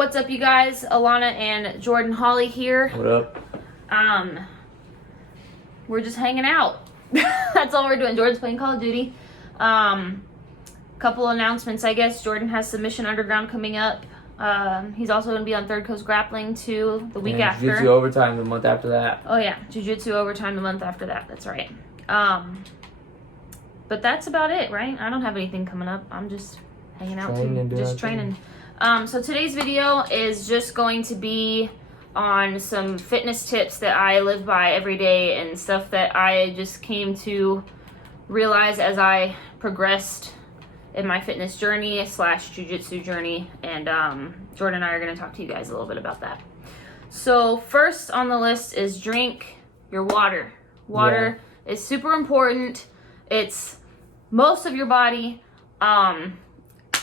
What's up, you guys? Alana and Jordan Holly here. What up? We're just hanging out. That's all we're doing. Jordan's playing Call of Duty. Couple announcements, I guess. Jordan has Submission Underground coming up. He's also going to be on Third Coast Grappling too the week after. Jiu-Jitsu Overtime the month after that. Oh yeah, Jiu-Jitsu Overtime the month after that. That's right. But that's about it, right? I don't have anything coming up. I'm just hanging out too. Just training. So today's video is just going to be on some fitness tips that I live by every day and stuff that I just came to realize as I progressed in my fitness journey / jiu-jitsu journey. And Jordan and I are going to talk to you guys a little bit about that. So first on the list is drink your water. Water is super important. It's most of your body.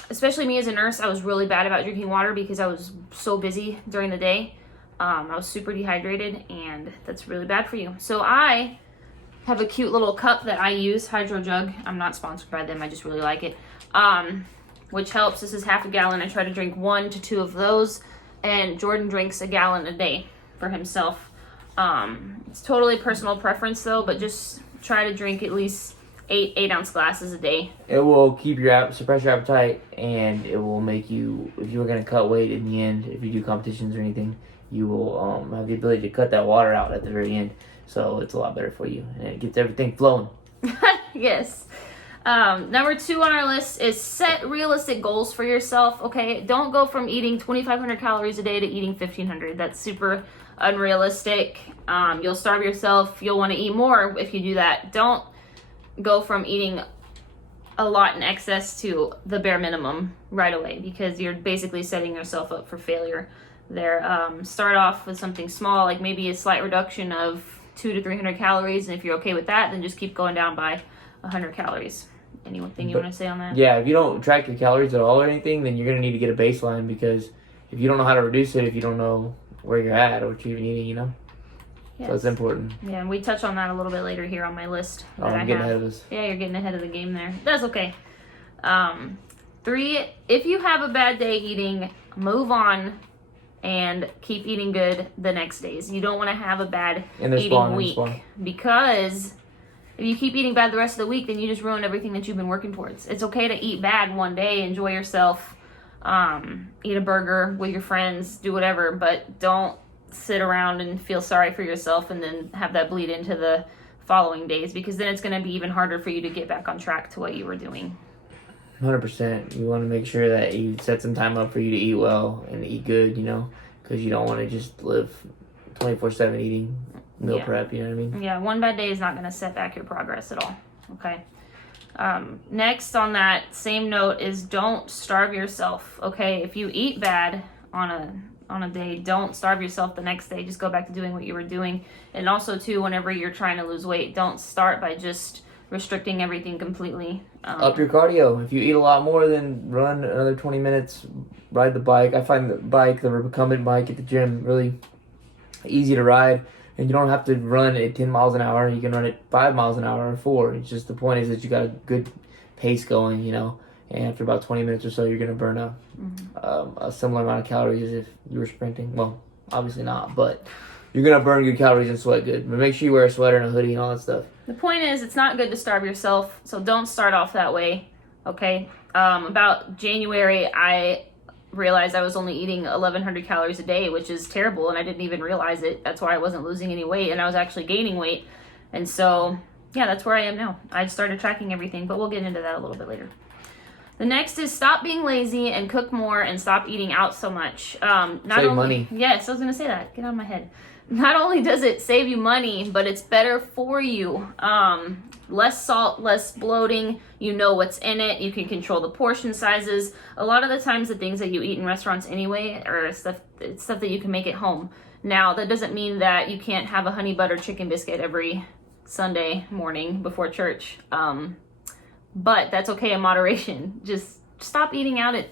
Especially me as a nurse, I was really bad about drinking water because I was so busy during the day. I was super dehydrated, and that's really bad for you. So I have a cute little cup that I use, Hydro Jug. I'm not sponsored by them, I just really like it. Which helps. This is half a gallon. I try to drink 1 to 2 of those, and Jordan drinks a gallon a day for himself. It's totally personal preference though, but just try to drink at least 8 ounce glasses a day. It will keep suppress your appetite, and it will make you, if you were going to cut weight in the end, if you do competitions or anything, you will have the ability to cut that water out at the very end. So it's a lot better for you, and it gets everything flowing. Yes. Number 2 on our list is set realistic goals for yourself. Okay, don't go from eating 2,500 calories a day to eating 1,500. That's super unrealistic. You'll starve yourself. You'll want to eat more if you do that. Don't go from eating a lot in excess to the bare minimum right away, because you're basically setting yourself up for failure there. Start off with something small, like maybe a slight reduction of 200 to 300 calories, and if you're okay with that, then just keep going down by 100 calories. Anything you want to say on that? Yeah, if you don't track your calories at all or anything, then you're going to need to get a baseline, because if you don't know how to reduce it, if you don't know where you're at or what you're eating, you know? Yes. So it's important. Yeah, and we touch on that a little bit later here on my list. I'm getting ahead of this. Yeah, you're getting ahead of the game there. That's okay. 3, if you have a bad day eating, move on and keep eating good the next days. You don't want to have a bad eating week, because if you keep eating bad the rest of the week, then you just ruin everything that you've been working towards. It's okay to eat bad one day, enjoy yourself, eat a burger with your friends, do whatever, but don't sit around and feel sorry for yourself and then have that bleed into the following days, because then it's going to be even harder for you to get back on track to what you were doing. 100%. You want to make sure that you set some time up for you to eat well and eat good, you know, because you don't want to just live 24/7 eating meal prep, you know what I mean? Yeah, one bad day is not going to set back your progress at all, okay? Next on that same note is don't starve yourself, okay? If you eat bad on a day, don't starve yourself the next day. Just go back to doing what you were doing. And also too, whenever you're trying to lose weight, don't start by just restricting everything completely. Up your cardio. If you eat a lot more, then run another 20 minutes, ride the bike. I find the recumbent bike at the gym, really easy to ride, and you don't have to run at 10 miles an hour. You can run at 5 miles an hour or 4. It's just, the point is that you got a good pace going, you know. And after about 20 minutes or so, you're going to burn a similar amount of calories as if you were sprinting. Well, obviously not, but you're going to burn good calories and sweat good. But make sure you wear a sweater and a hoodie and all that stuff. The point is, it's not good to starve yourself, so don't start off that way, okay? About January, I realized I was only eating 1,100 calories a day, which is terrible, and I didn't even realize it. That's why I wasn't losing any weight, and I was actually gaining weight. And so, yeah, that's where I am now. I started tracking everything, but we'll get into that a little bit later. The next is stop being lazy and cook more, and stop eating out so much. Save money. Yes, I was going to say that. Get out of my head. Not only does it save you money, but it's better for you. Less salt, less bloating. You know what's in it. You can control the portion sizes. A lot of the times, the things that you eat in restaurants anyway are stuff that you can make at home. Now, that doesn't mean that you can't have a honey butter chicken biscuit every Sunday morning before church. But that's okay in moderation. Just stop eating out at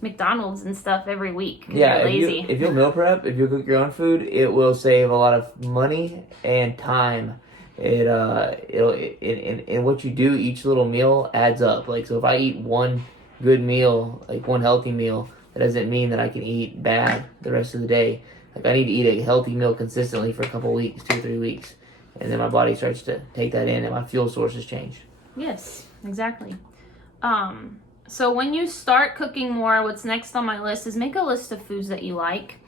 McDonald's and stuff every week. Yeah, you're lazy. If you'll meal prep, if you cook your own food, it will save a lot of money and time. And what you do, each little meal adds up. Like, so if I eat one good meal, like one healthy meal, that doesn't mean that I can eat bad the rest of the day. Like, I need to eat a healthy meal consistently for a couple weeks, 2 or 3 weeks. And then my body starts to take that in and my fuel sources change. Yes, exactly. So when you start cooking more, what's next on my list is make a list of foods that you like.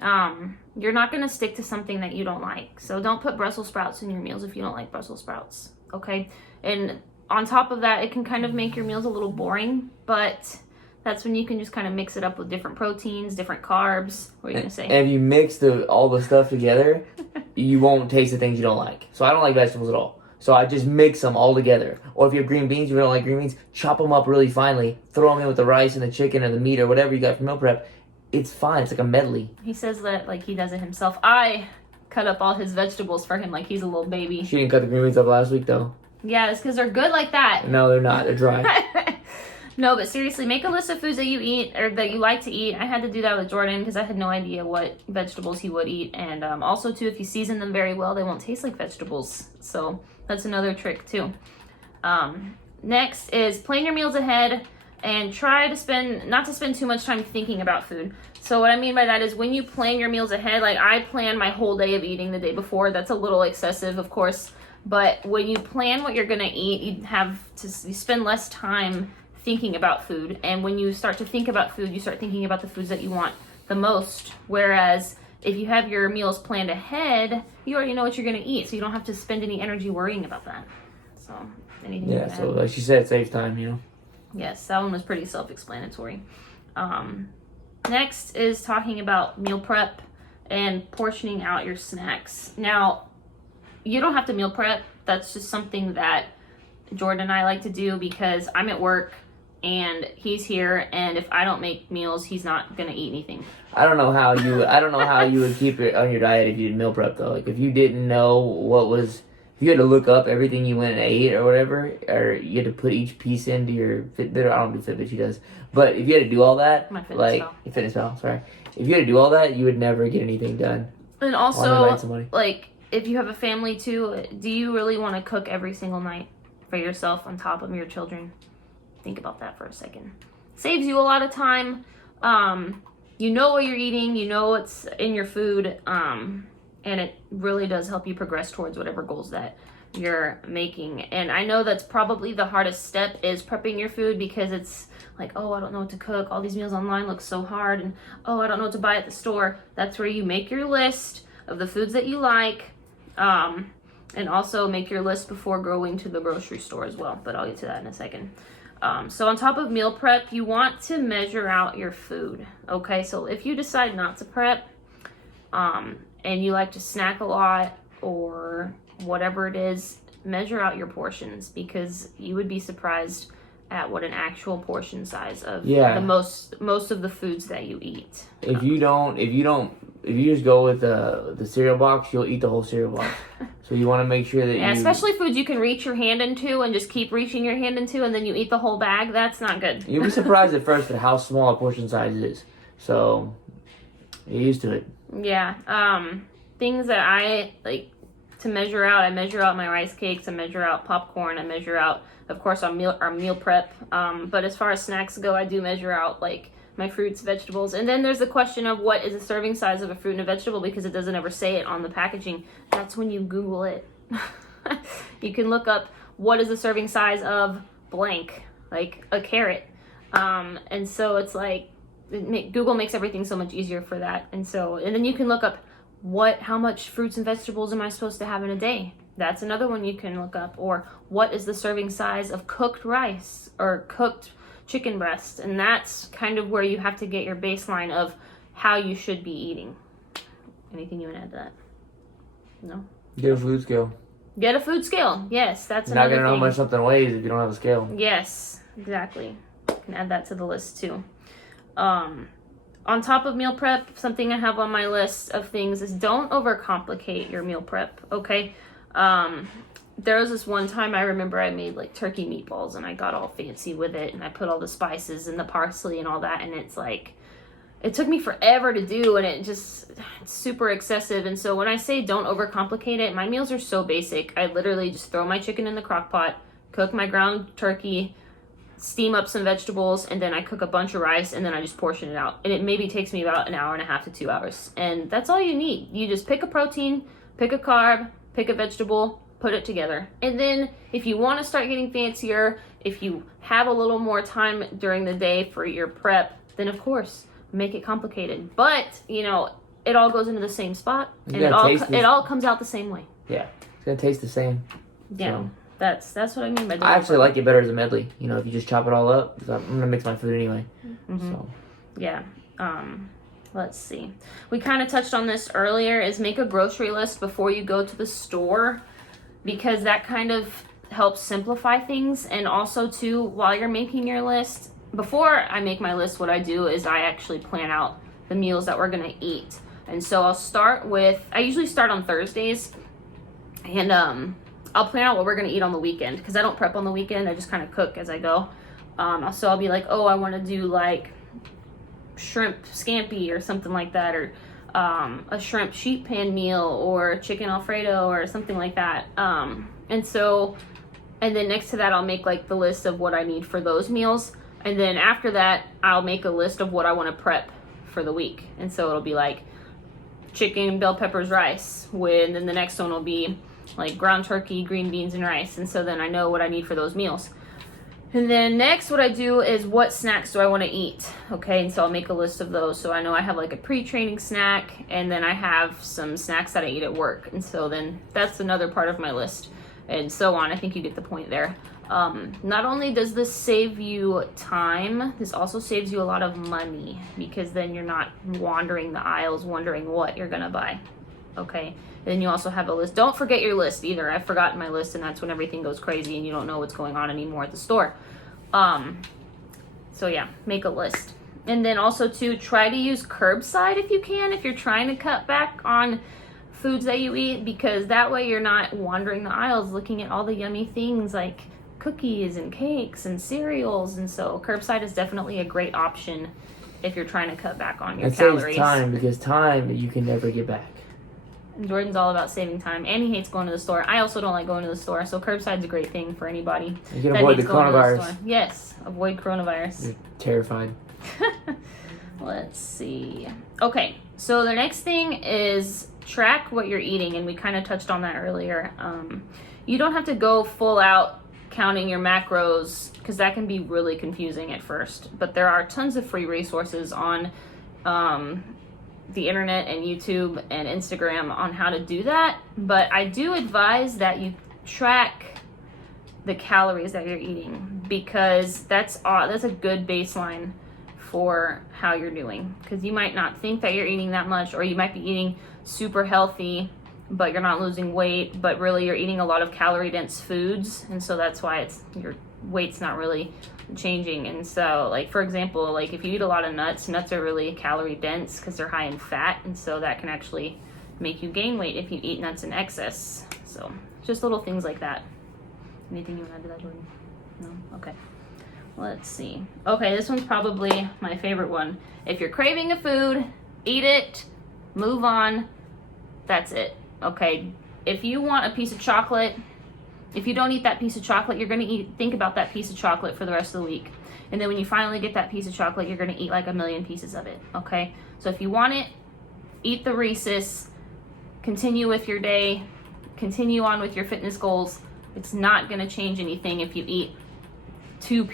You're not going to stick to something that you don't like. So don't put Brussels sprouts in your meals if you don't like Brussels sprouts. Okay? And on top of that, it can kind of make your meals a little boring, but that's when you can just kind of mix it up with different proteins, different carbs. What are you going to say? And if you mix all the stuff together, you won't taste the things you don't like. So I don't like vegetables at all. So I just mix them all together. Or if you have green beans, you don't like green beans, chop them up really finely, throw them in with the rice and the chicken or the meat or whatever you got from meal prep. It's fine. It's like a medley. He says that like he does it himself. I cut up all his vegetables for him like he's a little baby. She didn't cut the green beans up last week, though. Yeah, it's because they're good like that. No, they're not. They're dry. No, but seriously, make a list of foods that you eat or that you like to eat. I had to do that with Jordan because I had no idea what vegetables he would eat. And also, too, if you season them very well, they won't taste like vegetables. So that's another trick, too. Next is plan your meals ahead and try to not to spend too much time thinking about food. So what I mean by that is when you plan your meals ahead, like I plan my whole day of eating the day before. That's a little excessive, of course. But when you plan what you're going to eat, you spend less time thinking about food. And when you start to think about food, you start thinking about the foods that you want the most. Whereas if you have your meals planned ahead, you already know what you're going to eat. So you don't have to spend any energy worrying about that. So anything you so like she said, it saves time, you know. Yes, that one was pretty self-explanatory. Next is talking about meal prep and portioning out your snacks. Now, you don't have to meal prep. That's just something that Jordan and I like to do because I'm at work and he's here, and if I don't make meals, he's not gonna eat anything. I don't know how you would keep it on your diet if you did meal prep though. Like if you didn't know if you had to look up everything you went and ate or whatever, or you had to put each piece into your Fitbit. I don't do Fitbit, she does. But if you had to do all that, Fitness Pal, if you had to do all that, you would never get anything done. And also, like if you have a family too, do you really want to cook every single night for yourself on top of your children? Think about that for a second. Saves you a lot of time. You know what you're eating, you know what's in your food, and it really does help you progress towards whatever goals that you're making. And I know that's probably the hardest step is prepping your food because it's like, oh, I don't know what to cook. All these meals online look so hard, and oh, I don't know what to buy at the store. That's where you make your list of the foods that you like, and also make your list before going to the grocery store as well. But I'll get to that in a second. So on top of meal prep, you want to measure out your food. Okay, so if you decide not to prep, and you like to snack a lot or whatever it is, measure out your portions because you would be surprised at what an actual portion size of the most of the foods that you eat. If you just go with the cereal box, you'll eat the whole cereal box. So you want to make sure that especially foods you can reach your hand into and just keep reaching your hand into, and then you eat the whole bag. That's not good. You'll be surprised at first at how small a portion size is. So get used to it. Yeah. Things that I like to measure out. I measure out my rice cakes. I measure out popcorn. I measure out, of course, our meal prep. But as far as snacks go, I do measure out like my fruits, vegetables. And then there's the question of what is the serving size of a fruit and a vegetable because it doesn't ever say it on the packaging. That's when you Google it. You can look up what is the serving size of blank, like a carrot. And so it's like Google makes everything so much easier for that. And then you can look up how much fruits and vegetables am I supposed to have in a day? That's another one you can look up. Or what is the serving size of cooked rice or cooked chicken breast? And that's kind of where you have to get your baseline of how you should be eating. Anything you want to add to that? No? Get a food scale. Get a food scale. Yes, that's You're not another going to know thing. how much something weighs if you don't have a scale. Yes, exactly. You can add that to the list too. On top of meal prep, something I have on my list of things is don't overcomplicate your meal prep, okay? There was this one time I remember I made like turkey meatballs and I got all fancy with it and I put all the spices and the parsley and all that, and it's like, it took me forever to do and it's super excessive. And so when I say don't overcomplicate it, my meals are so basic. I literally just throw my chicken in the crock pot, cook my ground turkey, steam up some vegetables, and then I cook a bunch of rice, and then I just portion it out. And it maybe takes me about an hour and a half to 2 hours. And that's all you need. You just pick a protein, pick a carb, pick a vegetable, put it together. And then if you want to start getting fancier, if you have a little more time during the day for your prep, then of course, make it complicated. But, you know, it all goes into the same spot, and it all comes out the same way. Yeah, it's gonna taste the same. Yeah, so. That's what I mean by. I actually like it better as a medley. You know, if you just chop it all up, because I'm gonna mix my food anyway. Mm-hmm. So. Yeah. Let's see. We kind of touched on this earlier. Is make a grocery list before you go to the store, because that kind of helps simplify things. And also too, while you're making your list, before I make my list, what I do is I actually plan out the meals that we're gonna eat. And so I usually start on Thursdays, and I'll plan out what we're gonna eat on the weekend, because I don't prep on the weekend. I just kind of cook as I go. So I'll be like, oh, I want to do like shrimp scampi or something like that, or a shrimp sheet pan meal, or chicken Alfredo or something like that. And then next to that, I'll make like the list of what I need for those meals. And then after that, I'll make a list of what I want to prep for the week. And so it'll be like chicken, bell peppers, rice. And then the next one will be like ground turkey, green beans, and rice. And so then I know what I need for those meals. And then next, what I do is what snacks do I want to eat? Okay, and so I'll make a list of those. So I know I have like a pre-training snack, and then I have some snacks that I eat at work. And so then that's another part of my list, and so on. I think you get the point there. Not only does this save you time, this also saves you a lot of money, because then you're not wandering the aisles wondering what you're gonna buy. Okay, and then you also have a list. Don't forget your list either. I've forgotten my list, and that's when everything goes crazy and you don't know what's going on anymore at the store. So yeah, make a list. And then also to try to use curbside if you can, if you're trying to cut back on foods that you eat, because that way you're not wandering the aisles looking at all the yummy things like cookies and cakes and cereals. And so curbside is definitely a great option if you're trying to cut back on your calories. It saves time, because time you can never get back. And Jordan's all about saving time, and he hates going to the store. I also don't like going to the store, so curbside's a great thing for anybody. You can avoid the coronavirus. Yes, avoid coronavirus. You're terrified. Let's see. Okay, so the next thing is track what you're eating, and we kind of touched on that earlier. You don't have to go full out counting your macros, because that can be really confusing at first. But there are tons of free resources on the internet and YouTube and Instagram on how to do that. But I do advise that you track the calories that you're eating, because that's a good baseline for how you're doing. Because you might not think that you're eating that much, or you might be eating super healthy but you're not losing weight, but really you're eating a lot of calorie dense foods, and so that's why your weight's not really changing. And so, like, for example, like if you eat a lot of nuts are really calorie dense because they're high in fat, and so that can actually make you gain weight if you eat nuts in excess. So just little things like that. Anything you want to add to that, Jordan? No? Okay. Let's see. Okay, this one's probably my favorite one. If you're craving a food, eat it, move on. That's it. Okay, if you want a piece of chocolate, if you don't eat that piece of chocolate, you're gonna think about that piece of chocolate for the rest of the week. And then when you finally get that piece of chocolate, you're gonna eat like 1,000,000 pieces of it, okay? So if you want it, eat the Reese's, continue with your day, continue on with your fitness goals. It's not gonna change anything if you eat two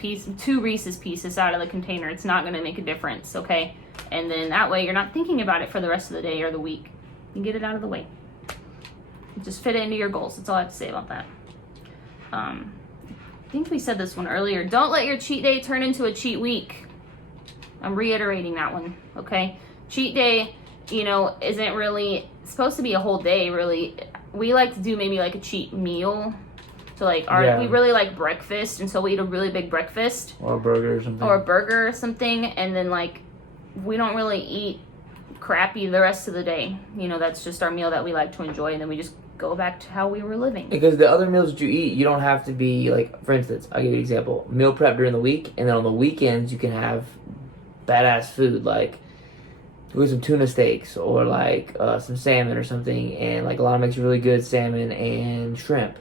Reese's pieces out of the container. It's not gonna make a difference, okay? And then that way you're not thinking about it for the rest of the day or the week. You get it out of the way. Just fit it into your goals. That's all I have to say about that. I think we said this one earlier. Don't let your cheat day turn into a cheat week. I'm reiterating that one, okay? Cheat day, isn't really supposed to be a whole day, really. We like to do maybe like a cheat meal. So we really like breakfast, and so we eat a really big breakfast. Or a burger or something. And then we don't really eat crappy the rest of the day. That's just our meal that we like to enjoy, and then we just go back to how we were living. Because the other meals that you eat, you don't have to be for instance, I'll give you an example. Meal prep during the week, and then on the weekends you can have badass food with some tuna steaks or some salmon or something, and a lot makes really good salmon and shrimp.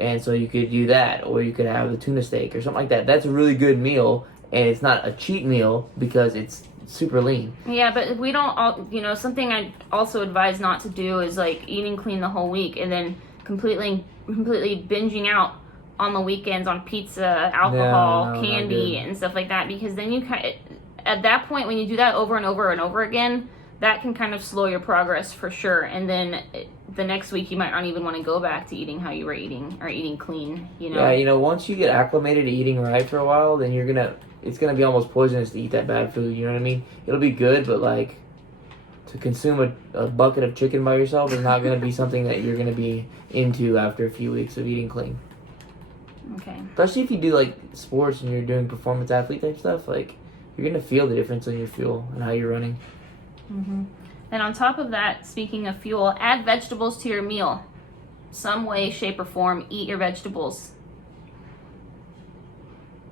And so you could do that, or you could have the tuna steak or something like that. That's a really good meal, and it's not a cheat meal because it's super lean. Yeah, but we don't all, something I also advise not to do is like eating clean the whole week and then completely binging out on the weekends on pizza, alcohol, candy, and stuff like that, because then you at that point when you do that over and over and over again, that can kind of slow your progress for sure. And then the next week you might not even want to go back to eating how you were eating or eating clean, Yeah, once you get acclimated to eating right for a while, then it's gonna be almost poisonous to eat that bad food, you know what I mean? It'll be good, but like to consume a bucket of chicken by yourself is not gonna be something that you're gonna be into after a few weeks of eating clean. Okay. Especially if you do like sports and you're doing performance athlete type stuff, like you're gonna feel the difference in your fuel and how you're running. Mm-hmm. And on top of that, speaking of fuel, add vegetables to your meal. Some way, shape, or form, eat your vegetables.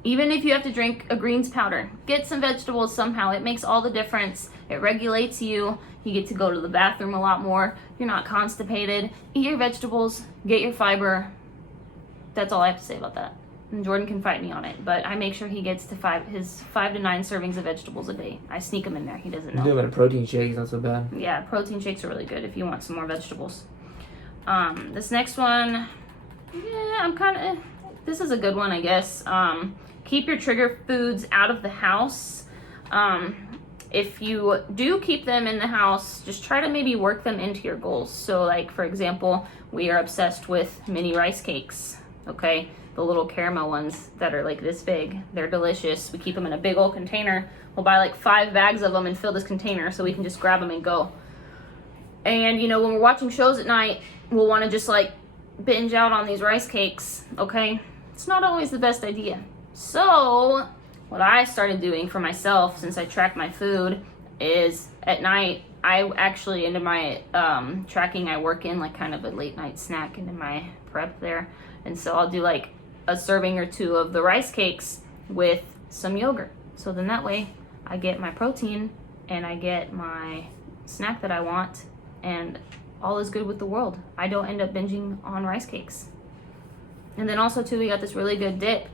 Even if you have to drink a greens powder, get some vegetables somehow. It makes all the difference. It regulates you. You get to go to the bathroom a lot more. You're not constipated. Eat your vegetables. Get your fiber. That's all I have to say about that. And Jordan can fight me on it, but I make sure he gets to his 5 to 9 servings of vegetables a day. I sneak them in there. He doesn't know. Doing a protein shake is not so bad. Yeah, protein shakes are really good if you want some more vegetables. This next one, yeah, this is a good one, I guess. Keep your trigger foods out of the house. If you do keep them in the house, just try to maybe work them into your goals. So like, for example, we are obsessed with mini rice cakes, okay? The little caramel ones that are like this big. They're delicious. We keep them in a big old container. We'll buy like 5 bags of them and fill this container so we can just grab them and go. And when we're watching shows at night, we'll want to just like binge out on these rice cakes, okay? It's not always the best idea. So what I started doing for myself, since I track my food, is at night, I actually, into my tracking, I work in like kind of a late night snack into my prep there. And so I'll do like a serving or 2 of the rice cakes with some yogurt. So then that way I get my protein and I get my snack that I want, and all is good with the world. I don't end up binging on rice cakes. And then also too, we got this really good dip,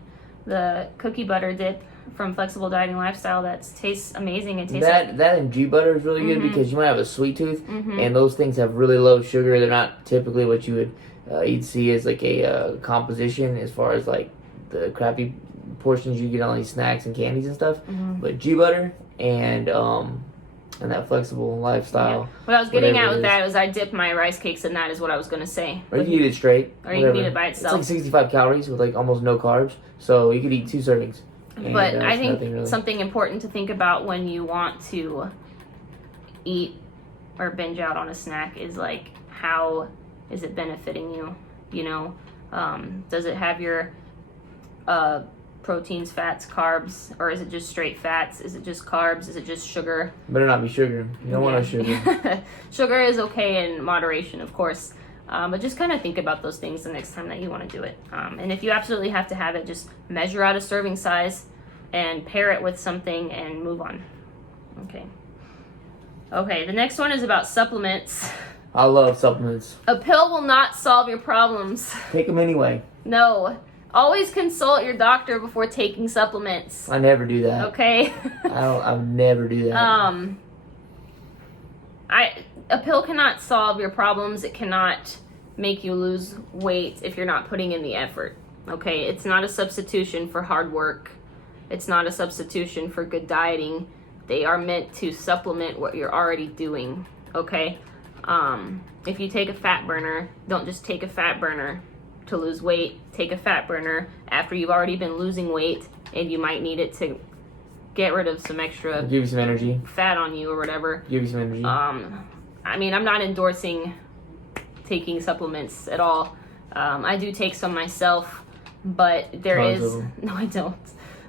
the cookie butter dip from Flexible Dieting Lifestyle that tastes amazing. It tastes that and G butter is really good because you might have a sweet tooth, and those things have really low sugar. They're not typically what you would you'd see as like a composition as far as like the crappy portions you get on these snacks and candies and stuff. But G butter and that Flexible Lifestyle. Yeah. What I was getting at with that was I dip my rice cakes in that, is what I was going to say. Or you can eat it straight. Or you can eat it by itself. It's like 65 calories with like almost no carbs, so you could eat 2 servings. But I think something important to think about when you want to eat or binge out on a snack is like, how is it benefiting you? Does it have your proteins, fats, carbs, or is it just straight fats? Is it just carbs? Is it just sugar? Better not be sugar. You don't want no sugar. Sugar is okay in moderation, of course. But just kind of think about those things the next time that you want to do it. And if you absolutely have to have it, just measure out a serving size and pair it with something and move on. Okay, the next one is about supplements. I love supplements. A pill will not solve your problems. Take them anyway. No. Always consult your doctor before taking supplements. I never do that. Okay? I'll never do that. A pill cannot solve your problems. It cannot make you lose weight if you're not putting in the effort. Okay? It's not a substitution for hard work. It's not a substitution for good dieting. They are meant to supplement what you're already doing. Okay? If you take a fat burner, don't just take a fat burner to lose weight. Take a fat burner after you've already been losing weight and you might need it to get rid of some extra give you some energy, fat on you or whatever. Give you some energy. I'm not endorsing taking supplements at all. I do take some myself, but no, I don't.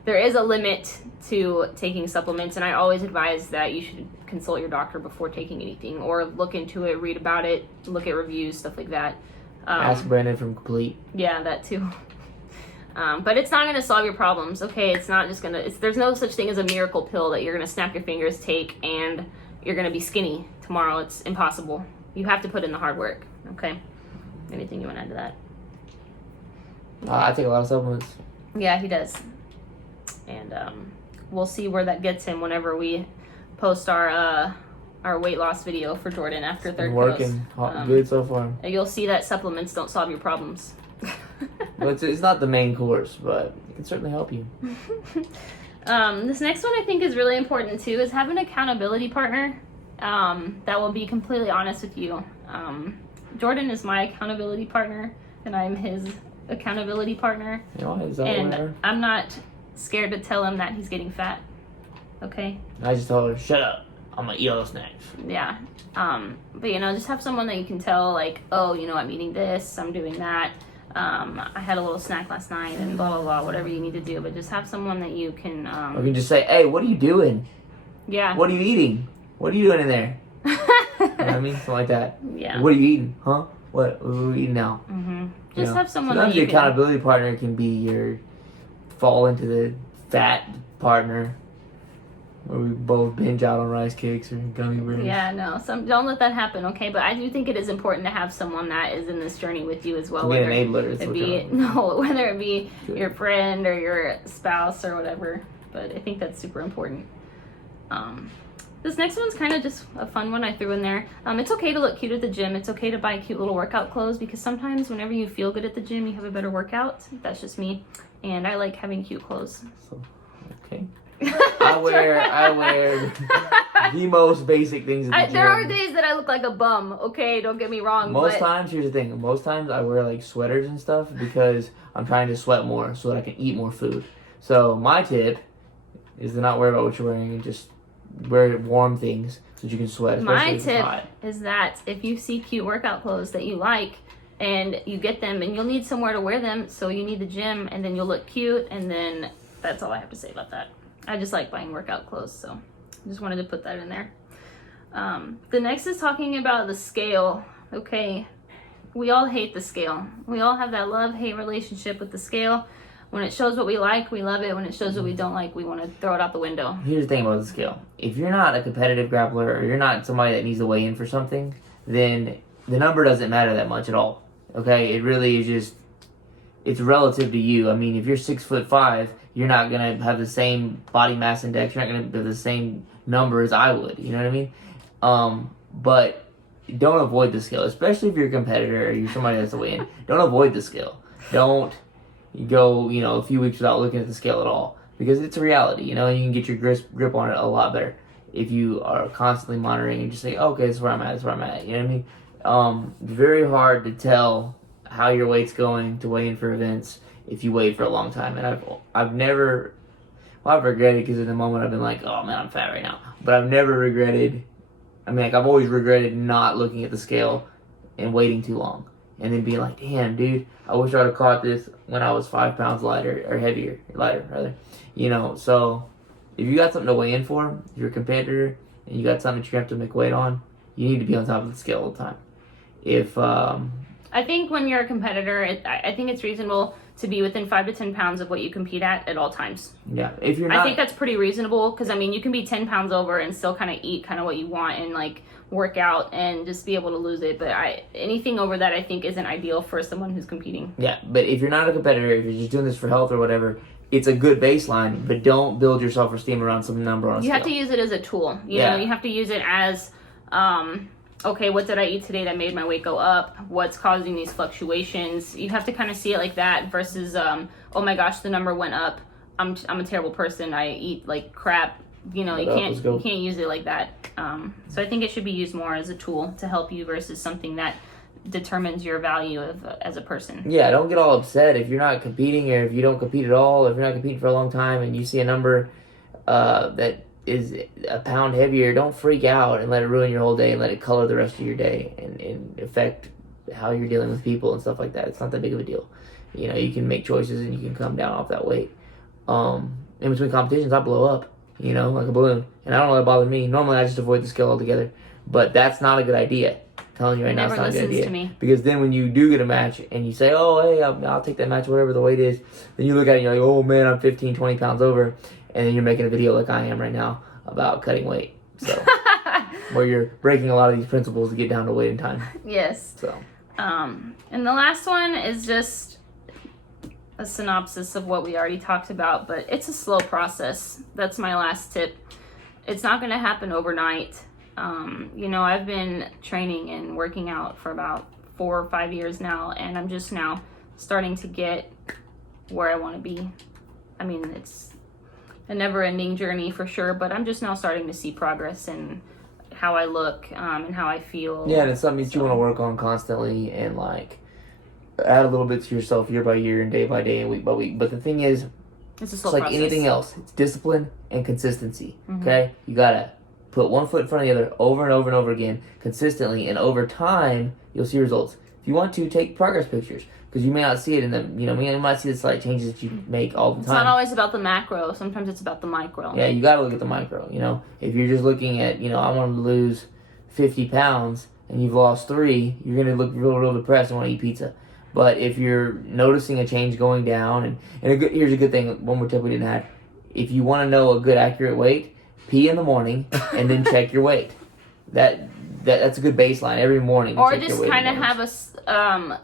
There is a limit to taking supplements, and I always advise that you should consult your doctor before taking anything, or look into it, read about it, look at reviews, stuff like that. Ask Brandon from Complete. Yeah, that too. But it's not going to solve your problems, okay? It's not just going to... There's no such thing as a miracle pill that you're going to snap your fingers, take, and you're going to be skinny tomorrow. It's impossible. You have to put in the hard work, okay? Anything you want to add to that? I take a lot of supplements. Yeah, he does. And we'll see where that gets him whenever we post our weight loss video for Jordan after third working good so far. You'll see that supplements don't solve your problems. But it's not the main course, but it can certainly help you. This next one I think is really important too, is have an accountability partner that will be completely honest with you. Jordan is my accountability partner, and I'm his accountability partner. And I'm not scared to tell him that he's getting fat. Okay? I just told her, shut up. I'm gonna eat all the snacks. Yeah. But just have someone that you can tell, like, oh, I'm eating this, I'm doing that. I had a little snack last night and blah, blah, blah, whatever you need to do. But just have someone that you can... or you can just say, hey, what are you doing? Yeah. What are you eating? What are you doing in there? You know what I mean? Something like that. Yeah. What are you eating? Huh? What are we eating now? Mm-hmm. Just have someone that you can... Sometimes the accountability partner can be your fall into the fat partner. Or we both binge out on rice cakes or gummy bears. Yeah, no. Don't let that happen, okay? But I do think it is important to have someone that is in this journey with you as well. Whether it be your friend or your spouse or whatever. But I think that's super important. This next one's kind of just a fun one I threw in there. It's okay to look cute at the gym. It's okay to buy cute little workout clothes, because sometimes whenever you feel good at the gym, you have a better workout. That's just me. And I like having cute clothes. So, okay. I wear the most basic things at the gym. There are days that I look like a bum, okay? Don't get me wrong. Most times, here's the thing. Most times I wear like sweaters and stuff because I'm trying to sweat more so that I can eat more food. So my tip is to not worry about what you're wearing and just wear warm things so that you can sweat. My tip is that if you see cute workout clothes that you like and you get them, and you'll need somewhere to wear them, so you need the gym, and then you'll look cute, and then that's all I have to say about that. I just like buying workout clothes, so I just wanted to put that in there. The next is talking about the scale. Okay, we all hate the scale. We all have that love-hate relationship with the scale. When it shows what we like, we love it. When it shows what we don't like, we want to throw it out the window. Here's the thing about the scale. If you're not a competitive grappler, or you're not somebody that needs to weigh in for something, then the number doesn't matter that much at all. Okay, it really is just, it's relative to you. I mean, if you're 6'5", you're not gonna have the same body mass index. You're not gonna have the same number as I would. You know what I mean? But don't avoid the scale, especially if you're a competitor or you're somebody that's a weigh-in. Don't avoid the scale. Don't go, a few weeks without looking at the scale at all, because it's a reality. You can get your grip on it a lot better if you are constantly monitoring and just say, okay, this is where I'm at. This is where I'm at. You know what I mean? Very hard to tell how your weight's going to weigh in for events if you wait for a long time. And I've regretted, because in the moment I've been like, oh man, I'm fat right now. But I've never regretted, I've always regretted not looking at the scale and waiting too long. And then being like, damn, dude, I wish I would have caught this when I was 5 pounds lighter, or lighter rather. So if you got something to weigh in for, if you're a competitor, and you got something that you have to make weight on, you need to be on top of the scale all the time. I think when you're a competitor, I think it's reasonable to be within 5 to 10 pounds of what you compete at all times. Yeah, if you're not... I think that's pretty reasonable, because, you can be 10 pounds over and still kind of eat kind of what you want and, work out and just be able to lose it. But anything over that, I think, isn't ideal for someone who's competing. Yeah, but if you're not a competitor, if you're just doing this for health or whatever, it's a good baseline, but don't build your self-esteem around some number on a scale. You have to use it as a tool. You know, you have to use it as... okay, what did I eat today that made my weight go up? What's causing these fluctuations? You have to kind of see it like that versus, oh my gosh, the number went up. I'm a terrible person. I eat like crap. You can't use it like that. So I think it should be used more as a tool to help you versus something that determines your value as a person. Yeah, don't get all upset if you're not competing, or if you don't compete at all, if you're not competing for a long time and you see a number that is a pound heavier. Don't freak out and let it ruin your whole day and let it color the rest of your day and affect how you're dealing with people and stuff like that. It's not that big of a deal. You can make choices and you can come down off that weight. In between competitions, I blow up, like a balloon. And I don't let it bother me. Normally, I just avoid the scale altogether. But that's not a good idea. I'm telling you right now, it's not a good idea. To me. Because then when you do get a match and you say, oh, hey, I'll take that match, whatever the weight is, then you look at it and you're like, oh, man, I'm 15, 20 pounds over. And then you're making a video like I am right now about cutting weight. So, where you're breaking a lot of these principles to get down to weight in time. Yes. So. And the last one is just a synopsis of what we already talked about, but it's a slow process. That's my last tip. It's not going to happen overnight. You know, I've been training and working out for about 4 or 5 years now, and I'm just now starting to get where I want to be. I mean, it's a never-ending journey for sure, but I'm just now starting to see progress in how I look and how I feel. Yeah, and it's something that you want to work on constantly and like add a little bit to yourself year by year and day by day and week by week. But the thing is, it's like anything else. It's discipline and consistency. Okay, you gotta put one foot in front of the other over and over and over again consistently, and over time you'll see results. If you want to, take progress pictures, because you may not see it in the, you know, you might see the slight changes that you make all the time. It's not always about the macro. Sometimes it's about the micro. Yeah, you gotta look at the micro. You know, if you're just looking at, you know, I want to lose 50 pounds and you've lost 3, you're gonna look real depressed and want to eat pizza. But if you're noticing a change going down, here's a good thing, one more tip we didn't have. If you want to know a good accurate weight, pee in the morning and then check your weight. That's a good baseline every morning. Or just kind of have a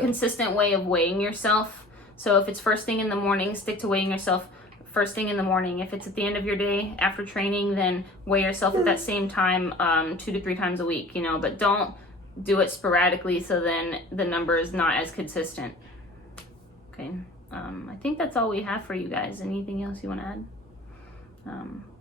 consistent way of weighing yourself. So if it's first thing in the morning, stick to weighing yourself first thing in the morning. If it's at the end of your day after training, then weigh yourself at that same time 2 to 3 times a week. You know, but don't do it sporadically, so then the number is not as consistent. Okay, I think that's all we have for you guys. Anything else you want to add?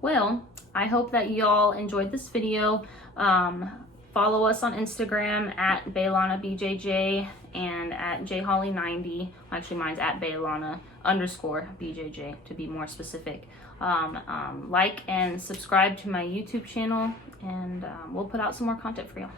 Well, I hope that y'all enjoyed this video. Follow us on Instagram at BaylanaBJJ and at JHolly90. Actually, mine's at Baylana_BJJ to be more specific. Like and subscribe to my YouTube channel, and we'll put out some more content for y'all.